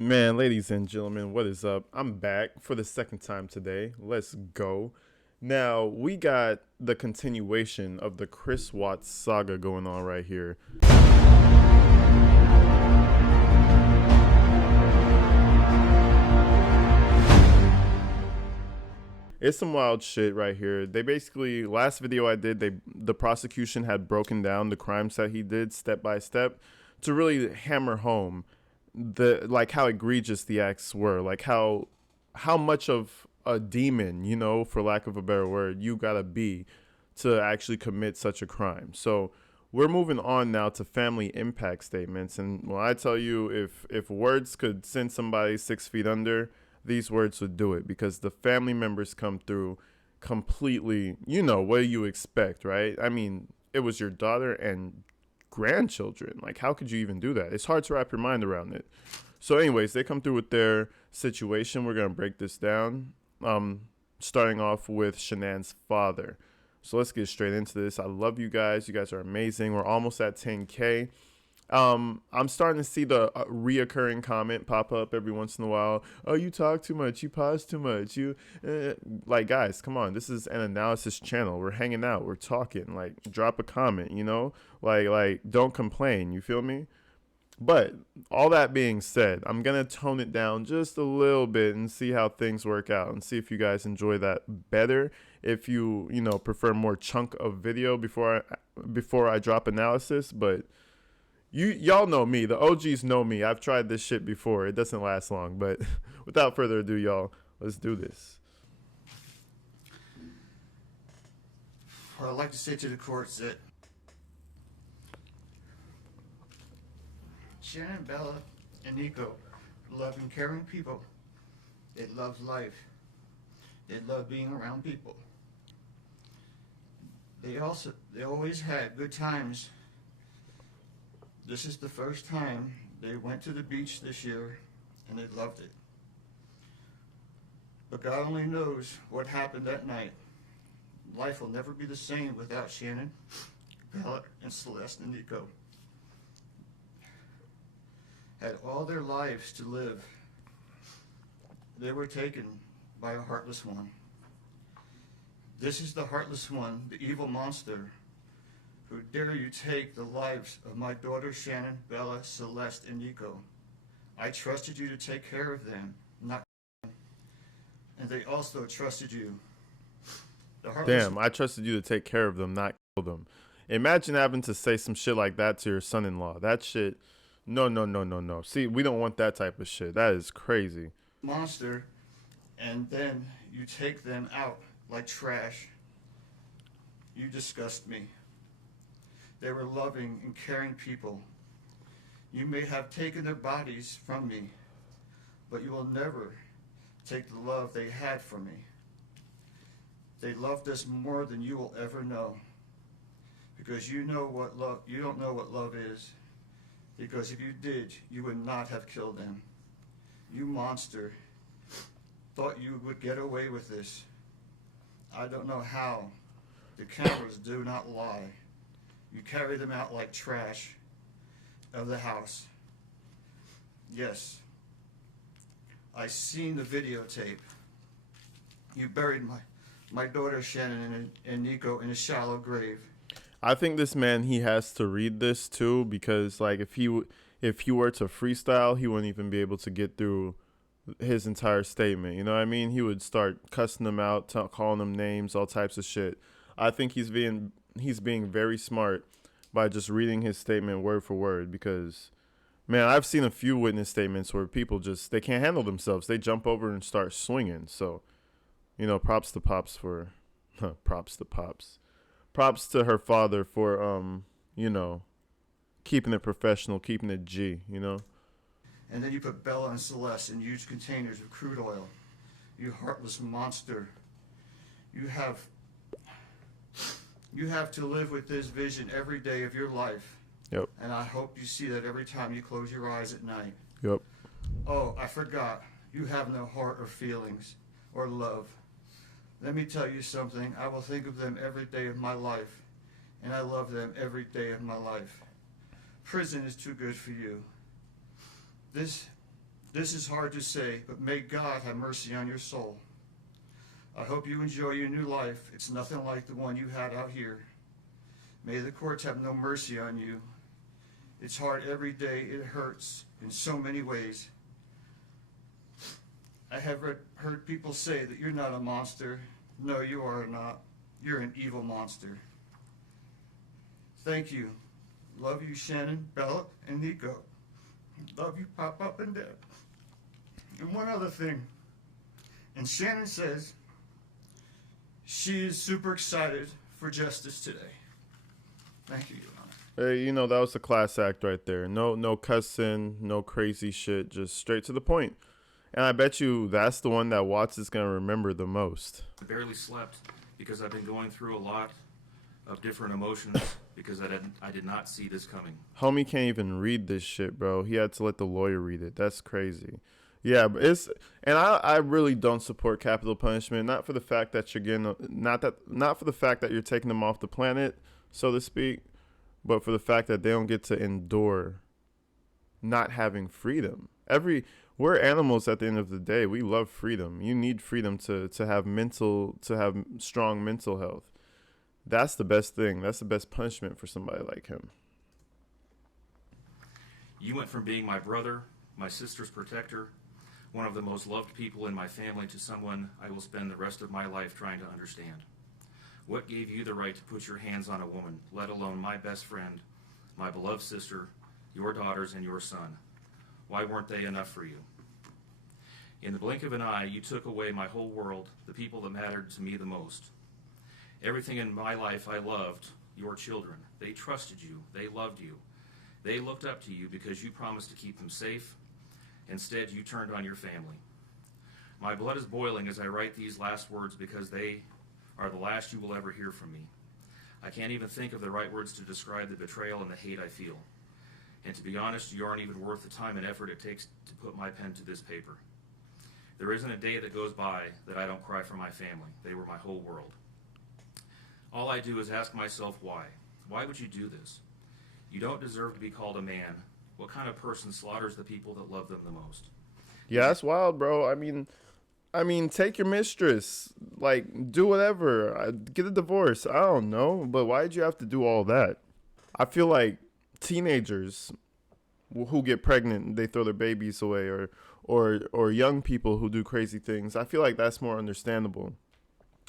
Man, ladies and gentlemen, what is up? I'm back for the second time today. Let's go. Now, we got the continuation of the Chris Watts saga going on right here. It's some wild shit right here. They basically last video I did, the prosecution had broken down the crimes that he did step by step to really hammer home the like how egregious the acts were, like how much of a demon, for lack of a better word, you gotta be to actually commit such a crime. So we're moving on now to family impact statements, and when I tell you, if words could send somebody 6 feet under, these words would do it because the family members come through completely. What do you expect, right? I mean, it was your daughter and grandchildren. Like, how could you even do that? It's hard to wrap your mind around it. So, anyways, they come through with their situation. We're gonna break this down. Starting off with Shanann's father. So let's get straight into this. I love you guys. You guys are amazing. We're almost at 10K. I'm starting to see the reoccurring comment pop up every once in a while. Oh, you talk too much. You pause too much. Like, guys, come on. This is an analysis channel. We're hanging out. We're talking. Like, drop a comment. Like, don't complain. You feel me? But all that being said, I'm gonna tone it down just a little bit and see how things work out and see if you guys enjoy that better. If you prefer more chunk of video before I drop analysis, but y'all know me. The OGs know me. I've tried this shit before. It doesn't last long. But without further ado, y'all, let's do this. What I'd like to say to the court is that Shannon, Bella, and Nico love and caring people. They love life. They love being around people. They always had good times. This is the first time they went to the beach this year, and they loved it. But God only knows what happened that night. Life will never be the same without Shannon, Bella, and Celeste and Nico. Had all their lives to live. They were taken by a heartless one. This is the heartless one, the evil monster, who dare you take the lives of my daughters Shannon, Bella, Celeste, and Nico. I trusted you to take care of them, not and they also trusted you. Damn, I trusted you to take care of them, not kill them. Imagine having to say some shit like that to your son-in-law. That shit, no, no, no, no, no. See, we don't want that type of shit. That is crazy. Monster, and then you take them out like trash. You disgust me. They were loving and caring people. You may have taken their bodies from me, but you will never take the love they had for me. They loved us more than you will ever know, because you don't know what love is, because if you did, you would not have killed them. You monster, thought you would get away with this. I don't know how. The cameras do not lie. You carry them out like trash of the house. Yes, I seen the videotape. You buried my daughter Shannon and Nico in a shallow grave. I think this man, he has to read this too, because like if he were to freestyle, he wouldn't even be able to get through his entire statement. You know what I mean? He would start cussing them out, calling them names, all types of shit. I think he's being very smart by just reading his statement word for word, because man, I've seen a few witness statements where people just they can't handle themselves. They jump over and start swinging. So, props to Pops for props to Pops. Props to her father for keeping it professional, keeping it G. And then you put Bella and Celeste in huge containers of crude oil. You heartless monster. You have to live with this vision every day of your life. Yep. And I hope you see that every time you close your eyes at night. Yep. Oh, I forgot. You have no heart or feelings or love. Let me tell you something. I will think of them every day of my life. And I love them every day of my life. Prison is too good for you. This This is hard to say, but may God have mercy on your soul. I hope you enjoy your new life. It's nothing like the one you had out here. May the courts have no mercy on you. It's hard every day. It hurts in so many ways. I have heard people say that you're not a monster. No, you are not. You're an evil monster. Thank you. Love you, Shannon, Bella, and Nico. Love you, Pop and Dad. And one other thing. And Shannon says she is super excited for justice today. Thank you, Your Honor. Hey, you know, that was a class act right there. No cussing, no crazy shit, just straight to the point. And I bet you that's the one that Watts is going to remember the most. I barely slept because I've been going through a lot of different emotions because I did not see this coming. Homie can't even read this shit, bro. He had to let the lawyer read it. That's crazy. Yeah, but I really don't support capital punishment. Not for the fact that you're getting, not for the fact that you're taking them off the planet, so to speak, but for the fact that they don't get to endure not having freedom. We're animals at the end of the day. We love freedom. You need freedom to have strong mental health. That's the best thing. That's the best punishment for somebody like him. You went from being my brother, my sister's protector, one of the most loved people in my family, to someone I will spend the rest of my life trying to understand. What gave you the right to put your hands on a woman, let alone my best friend, my beloved sister, your daughters, and your son? Why weren't they enough for you? In the blink of an eye, you took away my whole world, the people that mattered to me the most. Everything in my life I loved, your children. They trusted you. They loved you. They looked up to you because you promised to keep them safe. Instead, you turned on your family. My blood is boiling as I write these last words because they are the last you will ever hear from me. I can't even think of the right words to describe the betrayal and the hate I feel. And to be honest, you aren't even worth the time and effort it takes to put my pen to this paper. There isn't a day that goes by that I don't cry for my family. They were my whole world. All I do is ask myself why. Why would you do this? You don't deserve to be called a man. What kind of person slaughters the people that love them the most? Yeah, that's wild, bro. I mean, take your mistress. Like, do whatever. Get a divorce. I don't know. But why did you have to do all that? I feel like teenagers who get pregnant, they throw their babies away, or young people who do crazy things. I feel like that's more understandable.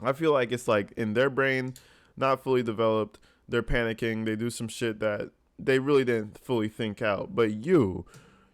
I feel like it's like in their brain, not fully developed. They're panicking. They do some shit that they really didn't fully think out. But you're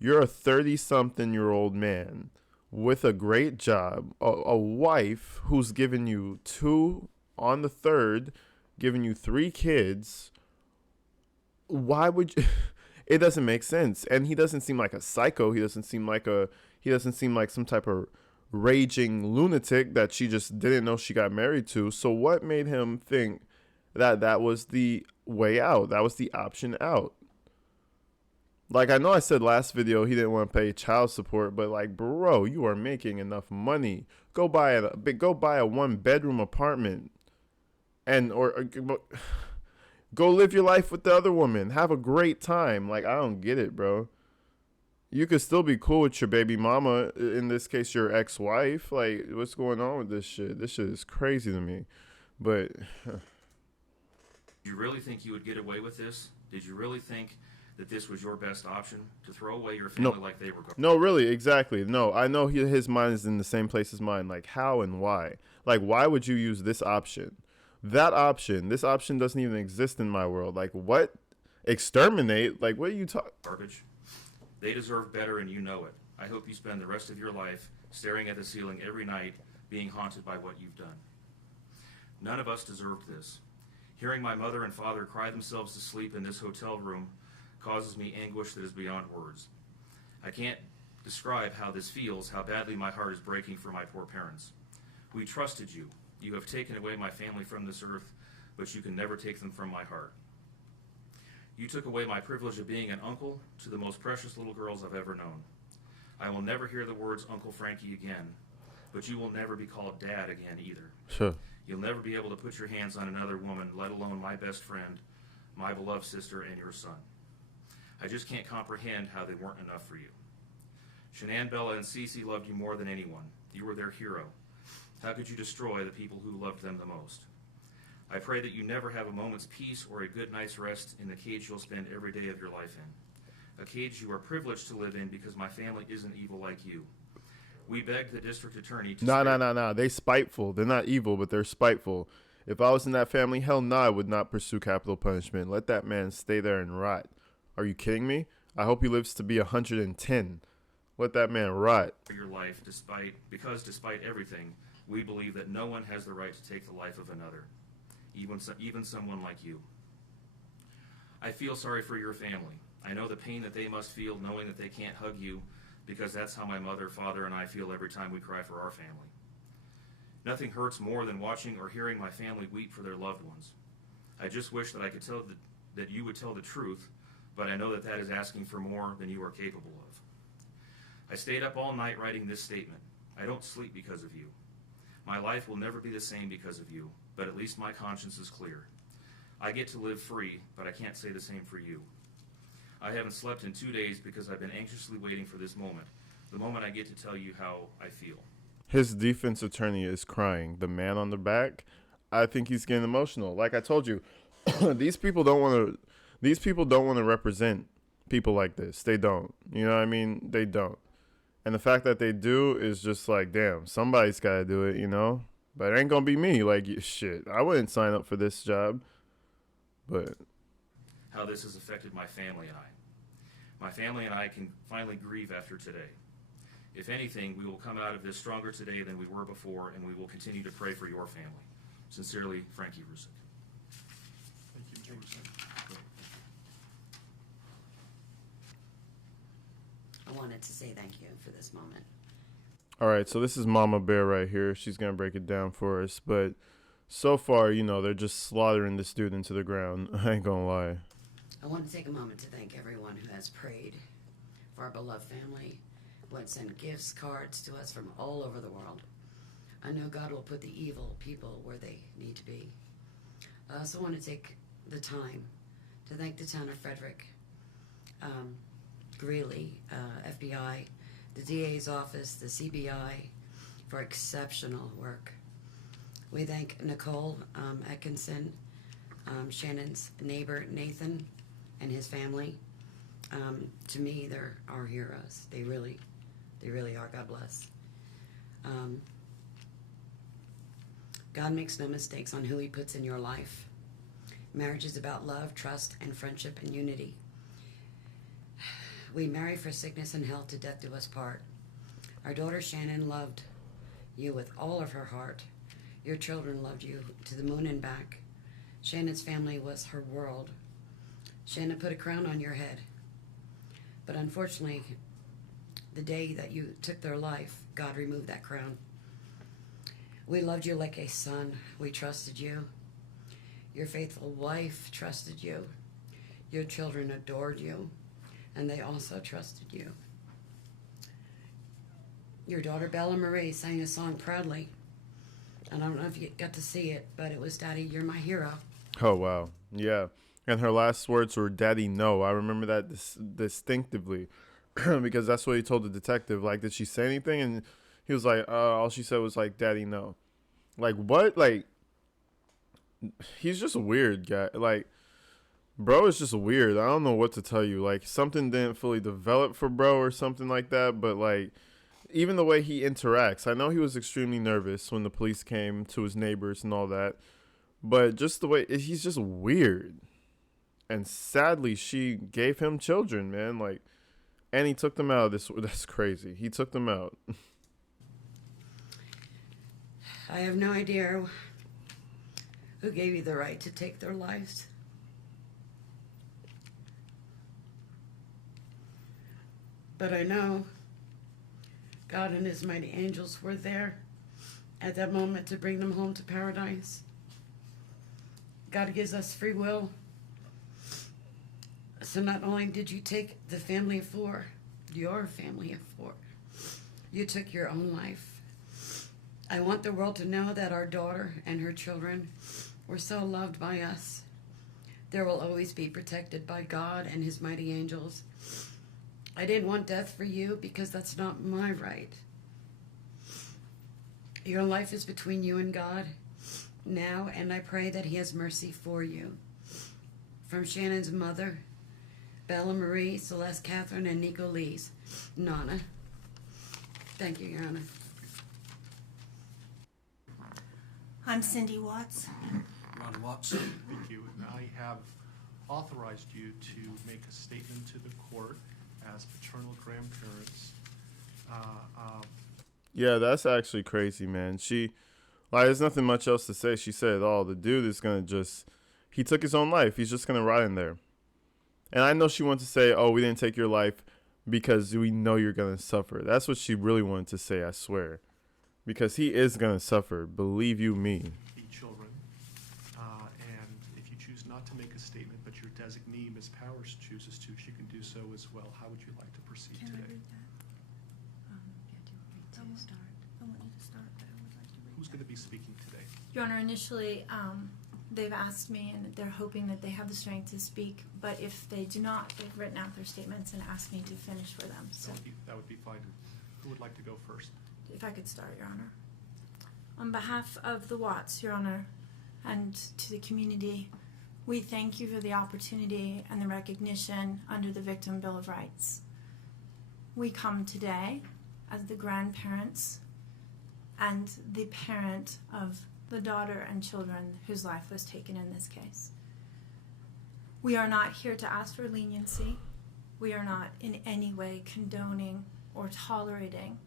a 30-something-year-old man with a great job, a wife who's given you two on the third, giving you 3 kids. Why would you? It doesn't make sense. And he doesn't seem like a psycho. He doesn't seem like some type of raging lunatic that she just didn't know she got married to. So what made him think that was the way out? That was the option out. Like, I know I said last video he didn't want to pay child support, but like, bro, you are making enough money. Go buy a 1-bedroom apartment, or go live your life with the other woman. Have a great time. Like, I don't get it, bro. You could still be cool with your baby mama, in this case, your ex-wife. Like, what's going on with this shit? This shit is crazy to me. But You really think you would get away with this? Did you really think that this was your best option, to throw away your family like they were going? No, really, exactly. No, I know his mind is in the same place as mine. Like, how and why? Like, why would you use this option? This option doesn't even exist in my world. Like, what? Exterminate? Like, what are you talking? Garbage. They deserve better, and you know it. I hope you spend the rest of your life staring at the ceiling every night, being haunted by what you've done. None of us deserved this. Hearing my mother and father cry themselves to sleep in this hotel room causes me anguish that is beyond words. I can't describe how this feels, how badly my heart is breaking for my poor parents. We trusted you. You have taken away my family from this earth, but you can never take them from my heart. You took away my privilege of being an uncle to the most precious little girls I've ever known. I will never hear the words Uncle Frankie again, but you will never be called Dad again either. Sure. You'll never be able to put your hands on another woman, let alone my best friend, my beloved sister, and your son. I just can't comprehend how they weren't enough for you. Shanann, Bella, and Cece loved you more than anyone. You were their hero. How could you destroy the people who loved them the most? I pray that you never have a moment's peace or a good night's rest in the cage you'll spend every day of your life in. A cage you are privileged to live in because my family isn't evil like you. We begged the district attorney to No. They spiteful. They're not evil, but they're spiteful. If I was in that family, hell no, I would not pursue capital punishment. Let that man stay there and rot. Are you kidding me? I hope he lives to be 110. Let that man rot. your life despite everything, we believe that no one has the right to take the life of another, even someone like you. I feel sorry for your family. I know the pain that they must feel knowing that they can't hug you, because that's how my mother, father, and I feel every time we cry for our family. Nothing hurts more than watching or hearing my family weep for their loved ones. I just wish that I could tell that you would tell the truth, but I know that that is asking for more than you are capable of. I stayed up all night writing this statement. I don't sleep because of you. My life will never be the same because of you, but at least my conscience is clear. I get to live free, but I can't say the same for you. I haven't slept in 2 days because I've been anxiously waiting for this moment, the moment I get to tell you how I feel. His defense attorney is crying. The man on the back, I think he's getting emotional. Like I told you, these people don't want to represent people like this. They don't. You know what I mean? They don't. And the fact that they do is just like, damn, somebody's got to do it, you know? But it ain't going to be me. Like, shit, I wouldn't sign up for this job. But How this has affected my family and I. My family and I can finally grieve after today. If anything, we will come out of this stronger today than we were before, and we will continue to pray for your family. Sincerely, Frankie Rusick. Thank you, Jameson. I wanted to say thank you for this moment. all right, so this is Mama Bear right here. She's going to break it down for us. But so far, you know, they're just slaughtering this dude into the ground. I ain't going to lie. I want to take a moment to thank everyone who has prayed for our beloved family, who has sent gifts, cards to us from all over the world. I know God will put the evil people where they need to be. I also want to take the time to thank the town of Frederick, Greeley, FBI, the DA's office, the CBI, for exceptional work. We thank Nicole Atkinson, Shannon's neighbor Nathan, and his family. To me, they're our heroes. They really are. God bless. God makes no mistakes on who he puts in your life. Marriage is about love, trust, and friendship and unity. We marry for sickness and health, to death do us part. Our daughter Shannon loved you with all of her heart. Your children loved you to the moon and back. Shannon's family was her world. Shannon put a crown on your head. But unfortunately, the day that you took their life, God removed that crown. We loved you like a son. We trusted you. Your faithful wife trusted you. Your children adored you, and they also trusted you. Your daughter Bella Marie sang a song proudly. I don't know if you got to see it, but it was, "Daddy, you're my hero." Oh, wow. Yeah. And her last words were, "Daddy, no." I remember that distinctively because that's what he told the detective. Like, did she say anything? And he was like, all she said was, like, "Daddy, no." Like, what? Like, he's just a weird guy. Like, bro is just weird. I don't know what to tell you. Like, something didn't fully develop for bro or something like that. But, like, even the way he interacts. I know he was extremely nervous when the police came to his neighbors and all that. But just the way, he's just weird. And sadly, she gave him children, man. Like, and he took them out. That's crazy. He took them out. I have no idea who gave you the right to take their lives. But I know God and his mighty angels were there at that moment to bring them home to paradise. God gives us free will. So not only did you take the family of four, your family of four, you took your own life. I want the world to know that our daughter and her children were so loved by us. There will always be protected by God and his mighty angels. I didn't want death for you because that's not my right. Your life is between you and God now, and I pray that He has mercy for you. From Shannon's mother, Bella Marie, Celeste Catherine, and Nico Lee's, Nana. Thank you, Your Honor. I'm Cindy Watts. Ron Watson. Thank you. And I have authorized you to make a statement to the court as paternal grandparents. Yeah, that's actually crazy, man. There's nothing much else to say. She said, "Oh, the dude is gonna he took his own life. He's just gonna rot in there." And I know she wanted to say, "Oh, we didn't take your life because we know you're gonna suffer." That's what she really wanted to say, I swear, because he is gonna suffer. Believe you me. The children. And if you choose not to make a statement, but your designee, Ms. Powers, chooses to, she can do so as well. How would you like to proceed Can I today? read that? I want you to start, but I would like to read Who's that. going to be speaking today? Your Honor, initially, they've asked me, and they're hoping that they have the strength to speak, but if they do not, they've written out their statements and asked me to finish for them. So That would be fine. Who would like to go first? if I could start, Your Honor. On behalf of the Watts, Your Honor, and to the community, we thank you for the opportunity and the recognition under the Victim Bill of Rights. We come today as the grandparents and the parent of the daughter and children whose life was taken in this case. We are not here to ask for leniency. We are not in any way condoning or tolerating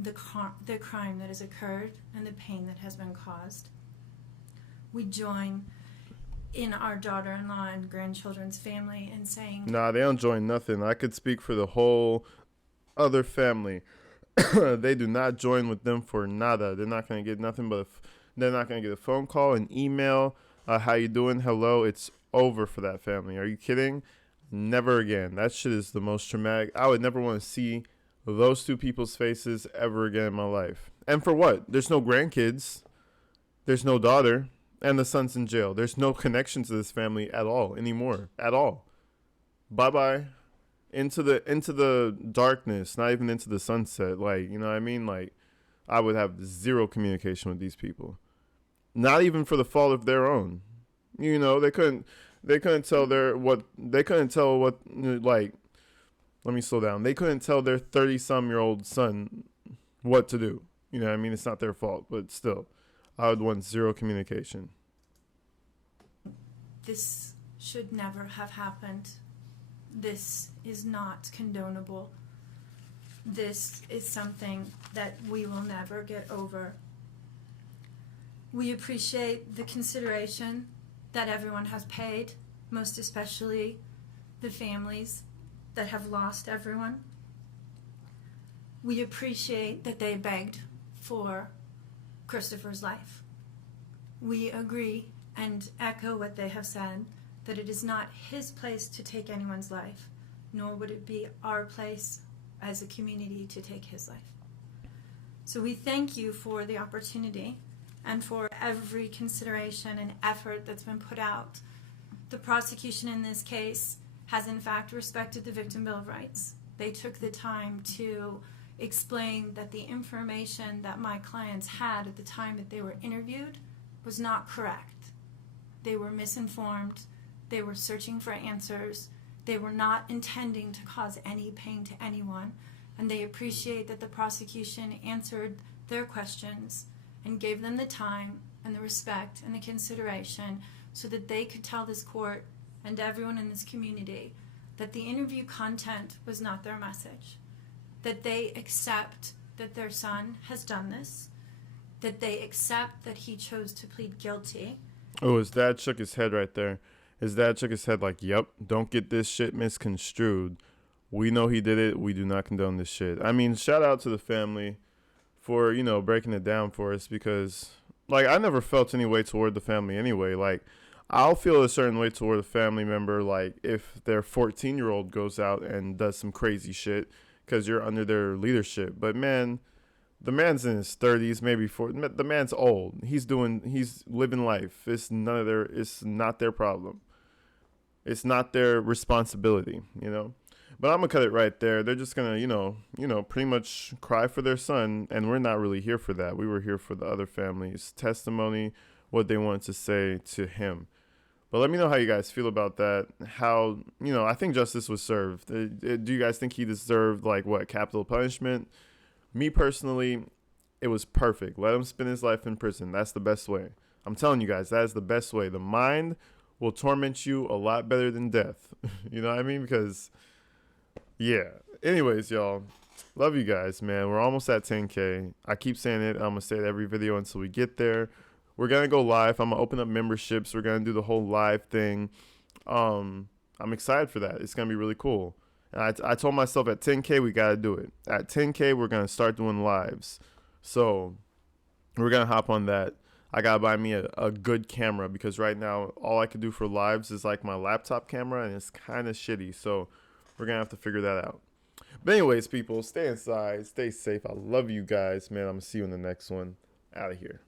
the crime that has occurred and the pain that has been caused. We join in our daughter-in-law and grandchildren's family in saying, Nah, they don't join nothing. I could speak for the whole other family. They do not join with them for nada. They're not gonna get nothing but they're not gonna get a phone call, an email. How you doing? Hello. It's over for that family. Are you kidding? Never again. That shit is the most traumatic. I would never want to see those two people's faces ever again in my life. And for what? There's no grandkids. There's no daughter. And the son's in jail. There's no connection to this family at all anymore. At all. Bye-bye. Into the darkness, not even into the sunset. Like, you know what I mean? Like, I would have zero communication with these people. Not even for the fault of their own. You know, they couldn't tell let me slow down. They couldn't tell their 30-some-year-old son what to do. You know what I mean? It's not their fault, but still, I would want zero communication. this should never have happened. This is not condonable. This is something that we will never get over. We appreciate the consideration that everyone has paid, most especially the families that have lost everyone. We appreciate that they begged for Christopher's life. We agree and echo what they have said, that it is not his place to take anyone's life, nor would it be our place as a community to take his life. So we thank you for the opportunity and for every consideration and effort that's been put out. The prosecution in this case has in fact respected the Victim Bill of Rights. They took the time to explain that the information that my clients had at the time that they were interviewed was not correct. They were misinformed. They were searching for answers. They were not intending to cause any pain to anyone, and they appreciate that the prosecution answered their questions and gave them the time and the respect and the consideration so that they could tell this court and everyone in this community that the interview content was not their message, that they accept that their son has done this, that they accept that he chose to plead guilty. Oh, his dad shook his head right there. His dad shook his head like, yep, don't get this shit misconstrued. We know he did it. We do not condone this shit. I mean, shout out to the family for, you know, breaking it down for us because, like, I never felt any way toward the family anyway. Like, I'll feel a certain way toward a family member, like, if their 14-year-old goes out and does some crazy shit because you're under their leadership. But, man, the man's in his 30s, maybe 40. The man's old. He's living life. It's not their problem. It's not their responsibility, you know? But I'm gonna cut it right there. They're just gonna, pretty much cry for their son, and we're not really here for that. We were here for the other family's testimony, what they wanted to say to him. But let me know how you guys feel about that. How, I think justice was served. Do you guys think he deserved, like, what, capital punishment? Me personally, it was perfect. Let him spend his life in prison. That's the best way. I'm telling you guys, that is the best way. The mind will torment you a lot better than death. You know what I mean? Because, yeah. Anyways, y'all, love you guys, man. We're almost at 10K. I keep saying it. I'm going to say it every video until we get there. We're going to go live. I'm going to open up memberships. We're going to do the whole live thing. I'm excited for that. It's going to be really cool. And I told myself at 10K, we got to do it. At 10K, we're going to start doing lives. So we're going to hop on that. I got to buy me a good camera because right now all I can do for lives is like my laptop camera and it's kind of shitty. So we're going to have to figure that out. But anyways, people, stay inside, stay safe. I love you guys, man. I'm going to see you in the next one. Out of here.